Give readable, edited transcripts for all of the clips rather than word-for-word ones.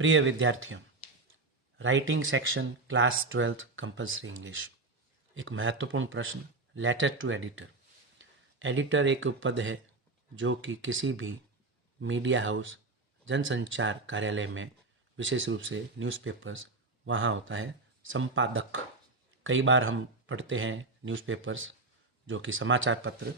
प्रिय विद्यार्थियों, writing section class 12th compulsory English. एक महत्वपूर्ण प्रश्न, लेटर टू एडिटर। एडिटर एक पद है जो कि किसी भी मीडिया हाउस, जनसंचार कार्यालय में, विशेष रूप से न्यूज़पेपर्स, वहाँ होता है संपादक। कई बार हम पढ़ते हैं न्यूज़पेपर्स जो कि समाचार पत्र,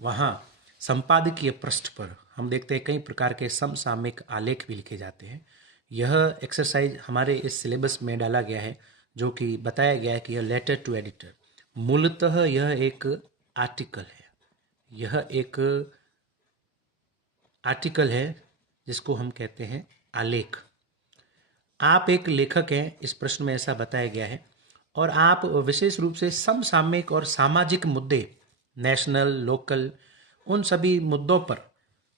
वहाँ संपादकीय पृष्ठ पर हम देखते हैं कई प्रकार के समसामयिक आलेख भी लिखे जाते हैं। यह एक्सरसाइज हमारे इस सिलेबस में डाला गया है जो कि बताया गया है कि यह लेटर टू एडिटर, मूलतः यह एक आर्टिकल है। यह एक आर्टिकल है जिसको हम कहते हैं आलेख। आप एक लेखक हैं, इस प्रश्न में ऐसा बताया गया है, और आप विशेष रूप से समसामयिक और सामाजिक मुद्दे, नेशनल, लोकल, उन सभी मुद्दों पर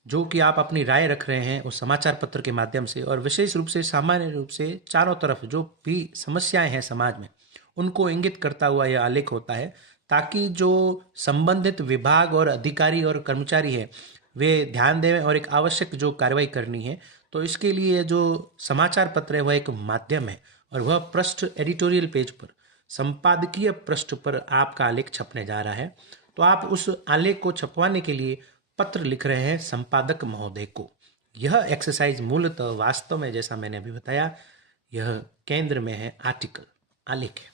जो कि आप अपनी राय रख रहे हैं उस समाचार पत्र के माध्यम से, और विशेष रूप से सामान्य रूप से चारों तरफ जो भी समस्याएं हैं समाज में, उनको इंगित करता हुआ यह आलेख होता है, ताकि जो संबंधित विभाग और अधिकारी और कर्मचारी है वे ध्यान दें और एक आवश्यक जो कार्रवाई करनी है। तो इसके लिए जो समाचार पत्र है वह एक माध्यम है, और वह पृष्ठ एडिटोरियल पेज पर, संपादकीय पृष्ठ पर आपका आलेख छपने जा रहा है। तो आप उस आलेख को छपवाने के लिए पत्र लिख रहे हैं संपादक महोदय को। यह एक्सरसाइज मूलतः वास्तव में, जैसा मैंने अभी बताया, यह केंद्र में है आर्टिकल, आलेख है।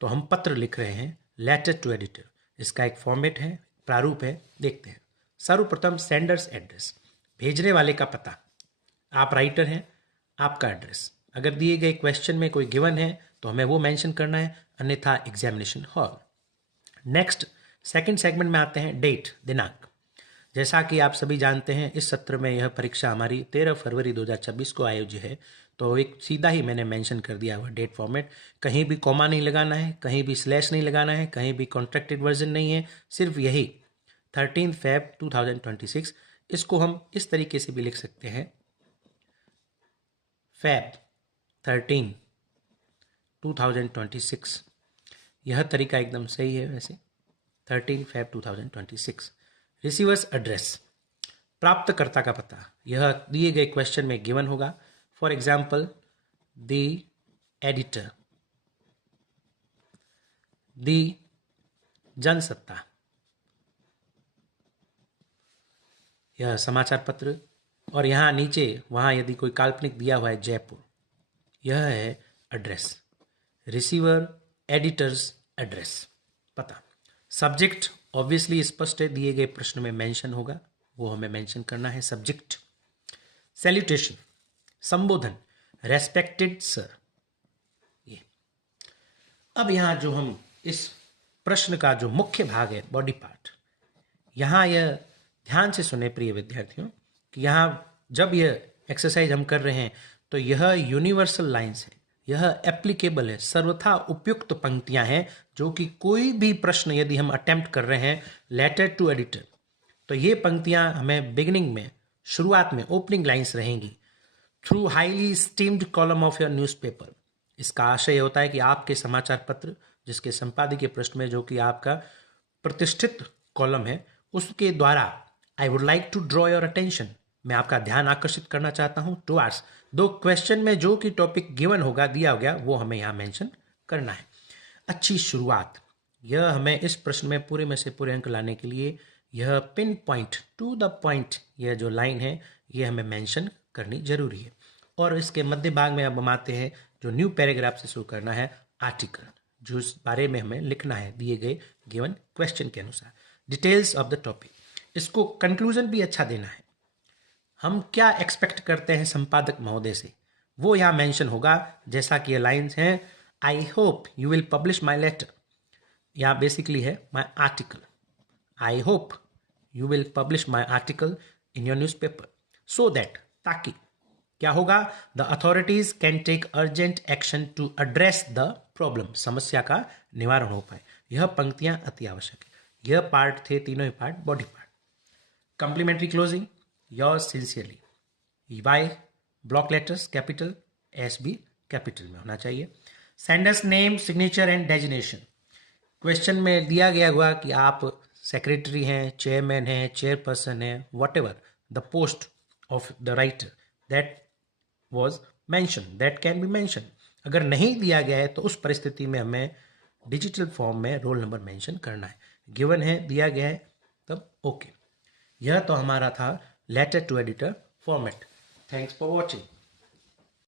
तो हम पत्र लिख रहे हैं लेटर टू एडिटर। इसका एक फॉर्मेट है, प्रारूप है, देखते हैं। सर्वप्रथम सेंडर्स एड्रेस, भेजने वाले का पता। आप राइटर हैं, आपका एड्रेस। अगर दिए गए क्वेश्चन में कोई गिवन है तो हमें वो मेंशन करना है, अन्यथा examination hall. Next, second segment में आते हैं डेट, दिनांक। जैसा कि आप सभी जानते हैं, इस सत्र में यह परीक्षा हमारी 13 फरवरी 2026 को आयोजित है। तो एक सीधा ही मैंने मेंशन कर दिया हुआ डेट फॉर्मेट। कहीं भी कॉमा नहीं लगाना है, कहीं भी स्लैश नहीं लगाना है, कहीं भी कॉन्ट्रैक्टेड वर्जन नहीं है, सिर्फ यही 13 Feb 2026। इसको हम इस तरीके से भी लिख सकते हैं, Feb 13 2026। यह तरीका एकदम सही है वैसे, 13 Feb 2026। रिसीवर्स एड्रेस, प्राप्तकर्ता का पता। यह दिए गए क्वेश्चन में गिवन होगा। For example, the editor, the Jansatta, यह समाचार पत्र, और यहाँ नीचे वहाँ यदि कोई काल्पनिक दिया हुआ है जयपुर, यह है एड्रेस, रिसीवर एडिटर्स एड्रेस, पता। सब्जेक्ट ऑब्वियसली स्पष्ट है, दिए गए प्रश्न में मेंशन होगा, वो हमें मेंशन करना है, सब्जेक्ट। सैल्यूटेशन, संबोधन, रेस्पेक्टेड सर। ये अब यहाँ जो हम इस प्रश्न का जो मुख्य भाग है, बॉडी पार्ट, यहाँ यह ध्यान से सुने प्रिय विद्यार्थियों कि यहाँ जब यह एक्सरसाइज हम कर रहे हैं तो यह यूनिवर्सल लाइंस है, यह एप्लीकेबल है, सर्वथा उपयुक्त पंक्तियां हैं, जो कि कोई भी प्रश्न यदि हम अटेम्प्ट कर रहे हैं लेटर टू एडिटर, तो ये पंक्तियां हमें बिगिनिंग में, शुरुआत में ओपनिंग लाइंस रहेंगी। Through highly steamed column of your newspaper, इसका आशय होता है कि आपके समाचार पत्र, जिसके संपादकीय पृष्ठ में जो कि आपका प्रतिष्ठित कॉलम है, उसके द्वारा I would like to draw your attention, मैं आपका ध्यान आकर्षित करना चाहता हूं टुवर्ड्स दो क्वेश्चन में जो कि टॉपिक गिवन होगा, दिया गया, वो हमें यहाँ मेंशन करना है। अच्छी शुरुआत, यह हमें इस प्रश्न में पूरे में से पूरे अंक लाने के लिए यह pin point, to the point, यह जो लाइन है ये हमें मेंशन करनी जरूरी है। और इसके मध्य भाग में अब हम आते हैं जो न्यू पैराग्राफ से शुरू करना है, आर्टिकल, जो इस बारे में हमें लिखना है दिए गए गिवन क्वेश्चन के अनुसार। डिटेल्स ऑफ द टॉपिक, इसको कंक्लूजन भी अच्छा देना है। हम क्या एक्सपेक्ट करते हैं संपादक महोदय से, वो यहाँ मेंशन होगा। जैसा कि ये लाइन्स हैं, I hope you will publish my letter, यहाँ बेसिकली है my article, I hope you will publish my article in your newspaper, so that, ताकि क्या होगा, the authorities can take urgent action to address the problem, समस्या का निवारण हो पाए। यह पंक्तियां अति आवश्यक है। यह पार्ट थे, तीनों ही part, body part. Complimentary closing, yours sincerely, Y block letters capital, S भी कैपिटल में होना चाहिए। Sender's name, signature and designation, question में दिया गया हुआ कि आप सेक्रेटरी हैं, चेयरमैन हैं, चेयरपर्सन हैं, what ever the post of the writer that was mention, that can be mention. अगर नहीं दिया गया है तो उस परिस्थिति में हमें डिजिटल फॉर्म में रोल नंबर मेंशन करना है। गिवन है, दिया गया है, तब ओके। यह तो हमारा था letter to editor format. Thanks for watching.